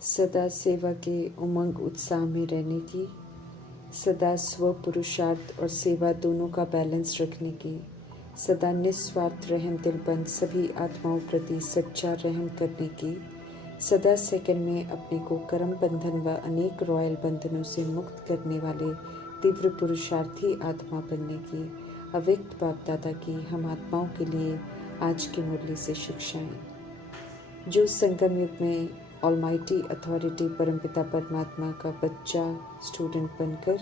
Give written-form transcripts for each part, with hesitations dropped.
सदा सेवा के उमंग उत्साह में रहने की, सदा स्व पुरुषार्थ और सेवा दोनों का बैलेंस रखने की, सदा निस्वार्थ रहम दिलबंद सभी आत्माओं प्रति सच्चा रहम करने की, सदा सेकंड में अपने को कर्म बंधन व अनेक रॉयल बंधनों से मुक्त करने वाले तीव्र पुरुषार्थी आत्मा बनने की अव्यक्त बाप दादा की हम आत्माओं के लिए आज की मुरली से शिक्षाएं। जो संगम युग में ऑलमाइटी अथॉरिटी परमपिता परमात्मा का बच्चा स्टूडेंट बनकर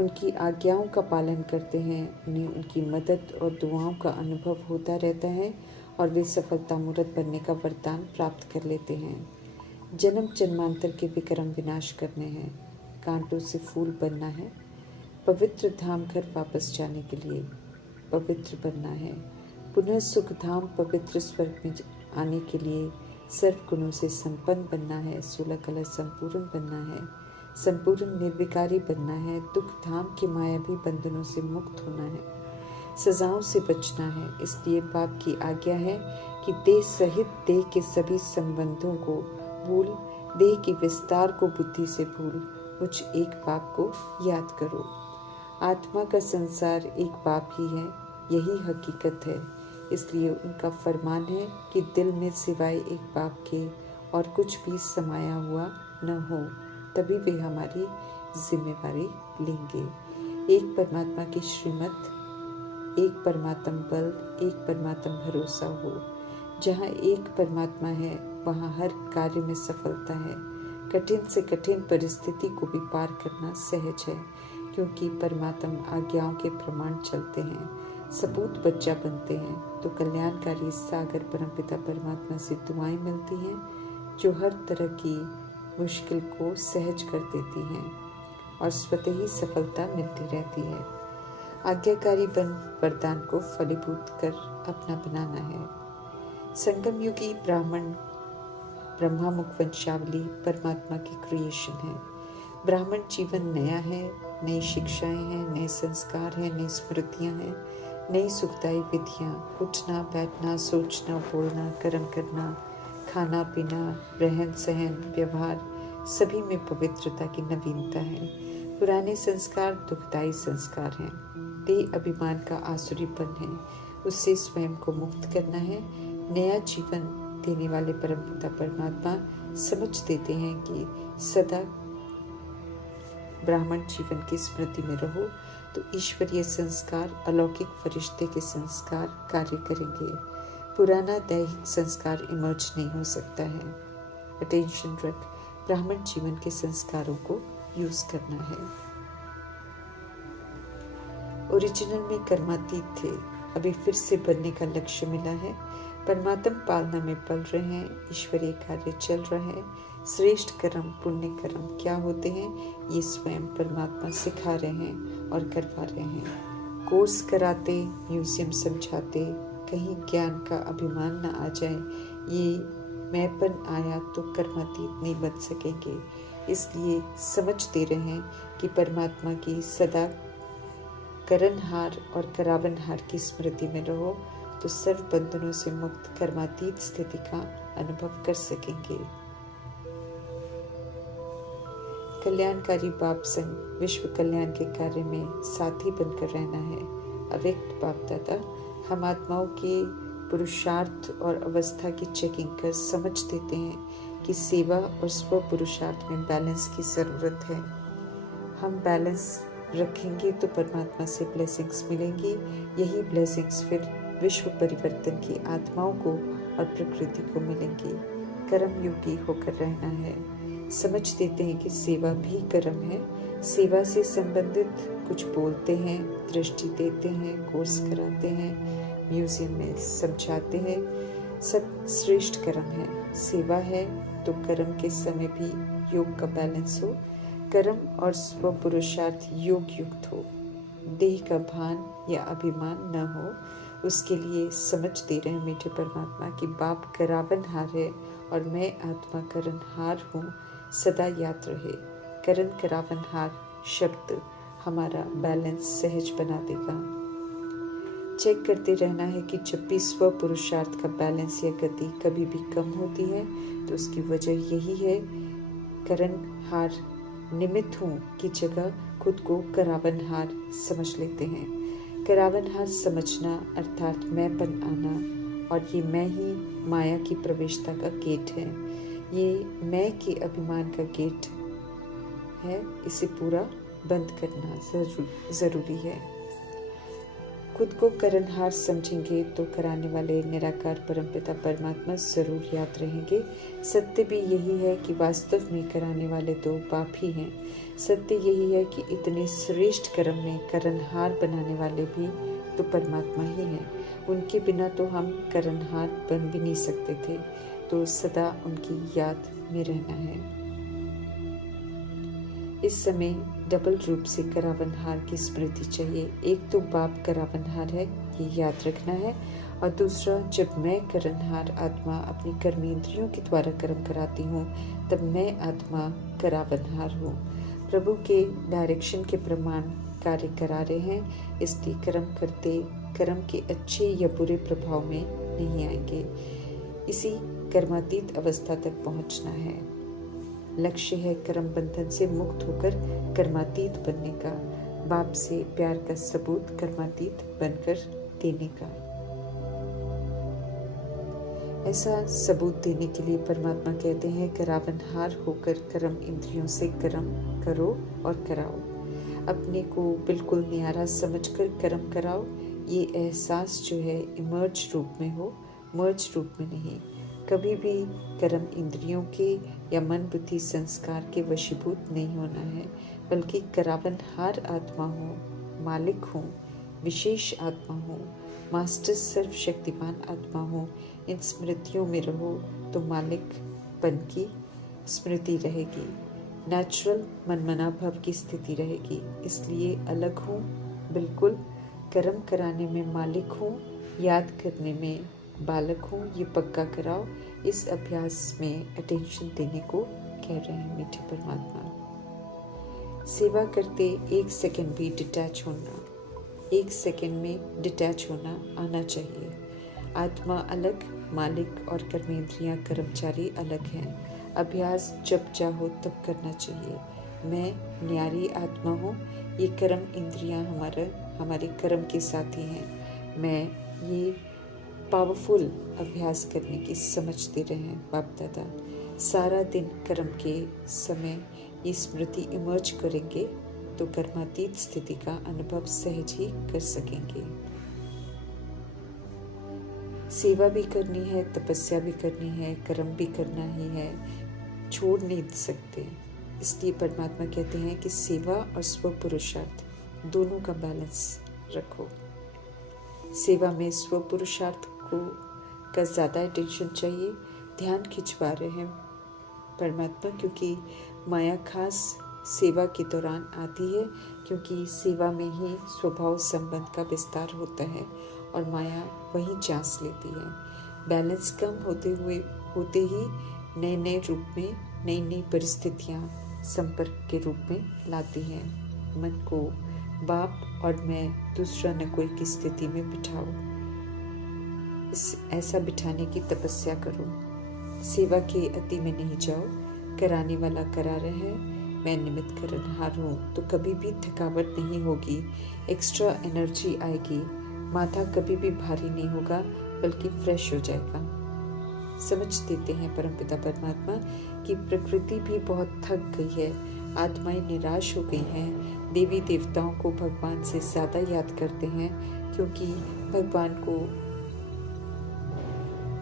उनकी आज्ञाओं का पालन करते हैं, उन्हें उनकी मदद और दुआओं का अनुभव होता रहता है और वे सफलता मूर्त बनने का वरदान प्राप्त कर लेते हैं। जन्म जन्मांतर के विक्रम विनाश करने हैं, कांटों से फूल बनना है, पवित्र धाम घर वापस जाने के लिए पवित्र बनना है, पुनः सुख धाम पवित्र स्वर्ग में आने के लिए सर्व गुणों से संपन्न बनना है, 16 कलर संपूर्ण बनना है, संपूर्ण निर्विकारी बनना है, दुख धाम के मायावी बंधनों से मुक्त होना है, सजाओं से बचना है। इसलिए बाप की आज्ञा है कि देह सहित देह के सभी संबंधों को भूल, देह के विस्तार को बुद्धि से भूल, मुझ एक बाप को याद करो। आत्मा का संसार एक बाप ही है, यही हकीकत है। इसलिए उनका फरमान है कि दिल में सिवाय एक बाप के और कुछ भी समाया हुआ न हो, तभी वे हमारी जिम्मेवारी लेंगे। एक परमात्मा की श्रीमत, एक परमात्म बल, एक परमात्म भरोसा हो। जहाँ एक परमात्मा है वहाँ हर कार्य में सफलता है। कठिन से कठिन परिस्थिति को भी पार करना सहज है, क्योंकि परमात्म आज्ञाओं के प्रमाण चलते हैं, सपूत बच्चा बनते हैं तो कल्याणकारी सागर परमपिता परमात्मा से दुआएं मिलती हैं, जो हर तरह की मुश्किल को सहज कर देती हैं और स्वतः ही सफलता मिलती रहती है। आज्ञाकारी बन वरदान को फलीभूत कर अपना बनाना है। संगम युगी ब्राह्मण ब्रह्मा मुख वंशावली परमात्मा की क्रिएशन है। ब्राह्मण जीवन नया है, नई शिक्षाएं हैं, नए संस्कार हैं, नई स्मृतियां हैं, नई सुखदायी विधियां, उठना बैठना, सोचना बोलना, कर्म करना, खाना पीना, रहन सहन, व्यवहार, सभी में पवित्रता की नवीनता है। पुराने संस्कार दुखदायी संस्कार हैं, देह अभिमान का आसुरीपन है, उससे स्वयं को मुक्त करना है। नया जीवन देने वाले परमपिता परमात्मा समझ देते हैं कि सदा ब्राह्मण जीवन की स्मृति में रहो तो ईश्वरीय संस्कार, अलौकिक फरिश्ते के संस्कार कार्य करेंगे। पुराना दैहिक संस्कार इमर्ज नहीं हो सकता है। अटेंशन रख, ब्राह्मण जीवन के संस्कारों को यूज करना है। ओरिजिनल में कर्मातीत थे, अभी फिर से बनने का लक्ष्य मिला है। परमात्म पालना में पल रहे हैं, ईश्वरीय कार्य चल रहा है। श्रेष्ठ कर्म पुण्य कर्म क्या होते हैं ये स्वयं परमात्मा सिखा रहे हैं और करवा रहे हैं। कोर्स कराते, म्यूजियम समझाते, कहीं ज्ञान का अभिमान न आ जाए, ये मैंपन आया तो कर्मातीत नहीं बन सकेंगे। इसलिए समझते रहें कि परमात्मा की सदा करनहार और करावनहार की स्मृति में रहो तो सर्व बंधनों से मुक्त कर्मातीत स्थिति का अनुभव कर सकेंगे। कल्याणकारी बाप संग विश्व कल्याण के कार्य में साथी बनकर रहना है। अव्यक्त बाप दादा हम आत्माओं के पुरुषार्थ और अवस्था की चेकिंग कर समझ देते हैं कि सेवा और स्व पुरुषार्थ में बैलेंस की जरूरत है। हम बैलेंस रखेंगे तो परमात्मा से ब्लेसिंग्स मिलेंगी। यही ब्लेसिंग्स फिर विश्व परिवर्तन की आत्माओं को और प्रकृति को मिलेंगी। कर्म योगी होकर रहना है। समझ देते हैं कि सेवा भी कर्म है। सेवा से संबंधित कुछ बोलते हैं, दृष्टि देते हैं, कोर्स कराते हैं, म्यूजियम में समझाते हैं, सब श्रेष्ठ कर्म है। सेवा है तो कर्म के समय भी योग का बैलेंस हो, कर्म और स्व पुरुषार्थ योग युक्त हो, देह का भान या अभिमान न हो। उसके लिए समझ दे रहे हैं मीठे परमात्मा कि बाप करावनहार है और मैं आत्मा करनहार हूँ। सदा याद रहे, करण करावनहार शब्द हमारा बैलेंस सहज बना देगा। चेक करते रहना है कि जब भी स्व पुरुषार्थ का बैलेंस या गति कभी भी कम होती है तो उसकी वजह यही है करनहार निमित्त हूँ की जगह खुद को करावनहार समझ लेते हैं। करावनहार समझना अर्थात मैंपन आना, और ये मैं ही माया की प्रवेशता का गेट है। ये मैं के अभिमान का गेट है, इसे पूरा बंद करना जरूरी है। खुद को करनहार समझेंगे तो कराने वाले निराकार परमपिता परमात्मा जरूर याद रहेंगे। सत्य भी यही है कि वास्तव में कराने वाले तो बाप ही हैं। सत्य यही है कि इतने श्रेष्ठ कर्म में करनहार बनाने वाले भी तो परमात्मा ही हैं। उनके बिना तो हम करनहार बन भी नहीं सकते थे। तो सदा उनकी याद में रहना है। इस समय डबल रूप से करावनहार की स्मृति चाहिए। एक तो बाप करावनहार है, ये याद रखना है, और दूसरा जब मैं करनहार आत्मा अपनी कर्मेंद्रियों के द्वारा कर्म कराती हूँ तब मैं आत्मा करावनहार हूँ। प्रभु के डायरेक्शन के प्रमाण कार्य करा रहे हैं, इसलिए कर्म करते कर्म के अच्छे या बुरे प्रभाव में नहीं आएंगे। इसी कर्मातीत अवस्था तक पहुँचना है। लक्ष्य है कर्म बंधन से मुक्त होकर कर्मातीत बनने का, बाप से प्यार का सबूत कर्मातीत बनकर देने का। ऐसा सबूत देने के लिए परमात्मा कहते हैं करावनहार होकर कर्म इंद्रियों से कर्म करो और कराओ। अपने को बिल्कुल न्यारा समझकर कर्म कराओ। ये एहसास जो है इमर्ज रूप में हो, मर्ज रूप में नहीं। कभी भी कर्म इंद्रियों के या मन बुद्धि संस्कार के वशीभूत नहीं होना है, बल्कि करावनहार आत्मा हो, मालिक हो, विशेष आत्मा हो, मास्टर सर्वशक्तिमान आत्मा हो। इन स्मृतियों में रहो तो मालिक पन की स्मृति रहेगी, नेचुरल मनमना भाव की स्थिति रहेगी। इसलिए अलग हूँ, बिल्कुल कर्म कराने में मालिक हूँ, याद करने में बालक हूँ, ये पक्का कराओ। इस अभ्यास में अटेंशन देने को कह रहे हैं मीठे परमात्मा। सेवा करते एक सेकंड भी डिटैच होना, एक सेकंड में डिटैच होना आना चाहिए। आत्मा अलग, मालिक और कर्मेंद्रियां कर्मचारी अलग हैं। अभ्यास जब चाहो तब करना चाहिए। मैं न्यारी आत्मा हूँ, ये कर्म इंद्रियां हमारे कर्म के साथी हैं। मैं ये पावरफुल अभ्यास करने की समझते रहें बाप दादा। सारा दिन कर्म के समय ये स्मृति इमर्ज करेंगे तो कर्मातीत स्थिति का अनुभव सहज ही कर सकेंगे। सेवा भी करनी है, तपस्या भी करनी है, कर्म भी करना ही है, छोड़ नहीं सकते। इसलिए परमात्मा कहते हैं कि सेवा और स्व पुरुषार्थ दोनों का बैलेंस रखो। सेवा में स्व पुरुषार्थ का ज़्यादा अटेंशन चाहिए। ध्यान खिंचवा रहे हैं परमात्मा, क्योंकि माया खास सेवा के दौरान आती है, क्योंकि सेवा में ही स्वभाव संबंध का विस्तार होता है और माया वहीं चांस लेती है। बैलेंस कम होते ही नए नए रूप में नई नई परिस्थितियाँ संपर्क के रूप में लाती हैं। मन को बाप और मैं दूसरा न कोई की स्थिति में बिठाओ। ऐसा बिठाने की तपस्या करो। सेवा के अति में नहीं जाओ। कराने वाला करा रहे हैं, मैं निमित्त करनहार हूँ, तो कभी भी थकावट नहीं होगी, एक्स्ट्रा एनर्जी आएगी। माथा कभी भी भारी नहीं होगा, बल्कि फ्रेश हो जाएगा। समझ देते हैं परमपिता परमात्मा कि प्रकृति भी बहुत थक गई है, आत्माएं निराश हो गई हैं। देवी देवताओं को भगवान से ज़्यादा याद करते हैं, क्योंकि भगवान को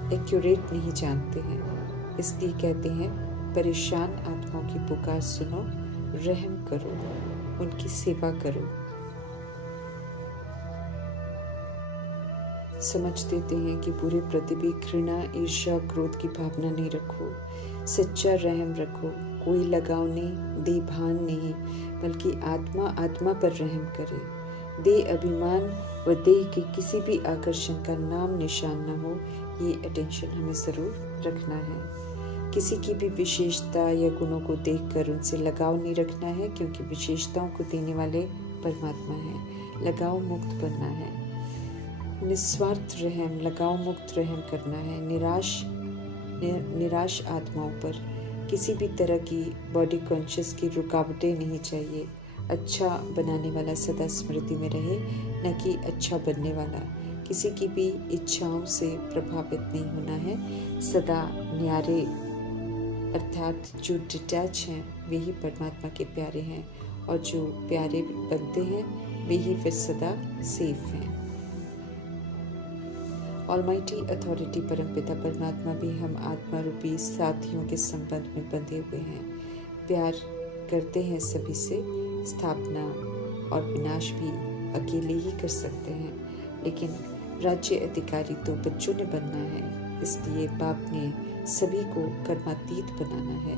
एक्यूरेट नहीं जानते हैं। इसलिए कहते हैं परेशान आत्माओं की पुकार सुनो, रहम करो, उनकी सेवा करो। समझ देते हैं कि बुरे प्रति भी घृणा, ईर्ष्या, क्रोध की भावना नहीं रखो। सच्चा रहम रखो। कोई लगाव नहीं, दे भान नहीं, बल्कि आत्मा आत्मा पर रहम करे। दे अभिमान व देह के किसी भी आकर्षण का नाम निशान न हो, ये अटेंशन हमें ज़रूर रखना है। किसी की भी विशेषता या गुणों को देखकर उनसे लगाव नहीं रखना है, क्योंकि विशेषताओं को देने वाले परमात्मा हैं। लगाव मुक्त बनना है, निस्वार्थ रहम, लगाव मुक्त रहम करना है। निराश आत्माओं पर किसी भी तरह की बॉडी कॉन्शियस की रुकावटें नहीं चाहिए। अच्छा बनाने वाला सदा स्मृति में रहे, न कि अच्छा बनने वाला। किसी की भी इच्छाओं से प्रभावित नहीं होना है। सदा न्यारे अर्थात जो डिटैच हैं वे ही परमात्मा के प्यारे हैं, और जो प्यारे बनते हैं वे ही फिर सदा सेफ हैं। ऑलमाइटी अथॉरिटी परमपिता परमात्मा भी हम आत्मा रूपी साथियों के संबंध में बंधे हुए हैं। प्यार करते हैं सभी से। स्थापना और विनाश भी अकेले ही कर सकते हैं, लेकिन राज्य अधिकारी तो बच्चों ने बनना है। इसलिए बाप ने सभी को कर्मातीत बनाना है।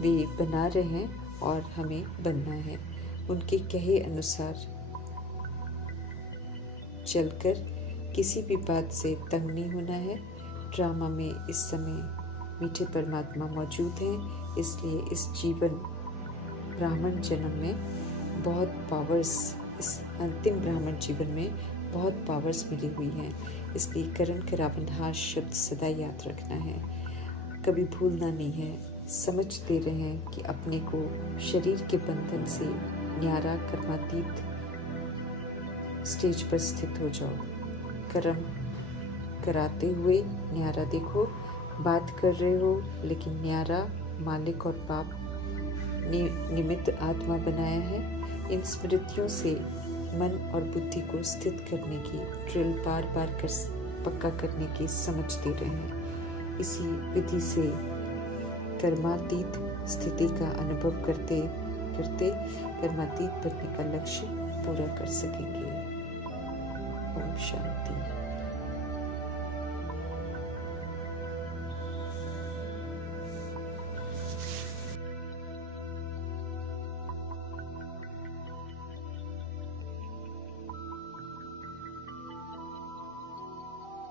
वे बना रहे हैं और हमें बनना है। उनके कहे अनुसार चलकर किसी भी बात से तंग नहीं होना है। ड्रामा में इस समय मीठे परमात्मा मौजूद हैं, इसलिए इस जीवन ब्राह्मण जन्म में बहुत पावर्स, इस अंतिम ब्राह्मण जीवन में बहुत पावर्स मिली हुई हैं। इसलिए करण करावन हार शब्द सदा याद रखना है, कभी भूलना नहीं है। समझते रहें कि अपने को शरीर के बंधन से न्यारा कर्मातीत स्टेज पर स्थित हो जाओ। कर्म कराते हुए न्यारा देखो। बात कर रहे हो लेकिन न्यारा मालिक और बाप ने निमित्त आत्मा बनाया है। इन स्मृतियों से मन और बुद्धि को स्थित करने की ड्रिल बार बार कर पक्का करने की समझते रहें। इसी विधि से कर्मातीत स्थिति का अनुभव करते करते कर्मातीत बनने का लक्ष्य पूरा कर सकेंगे। ओम शांति।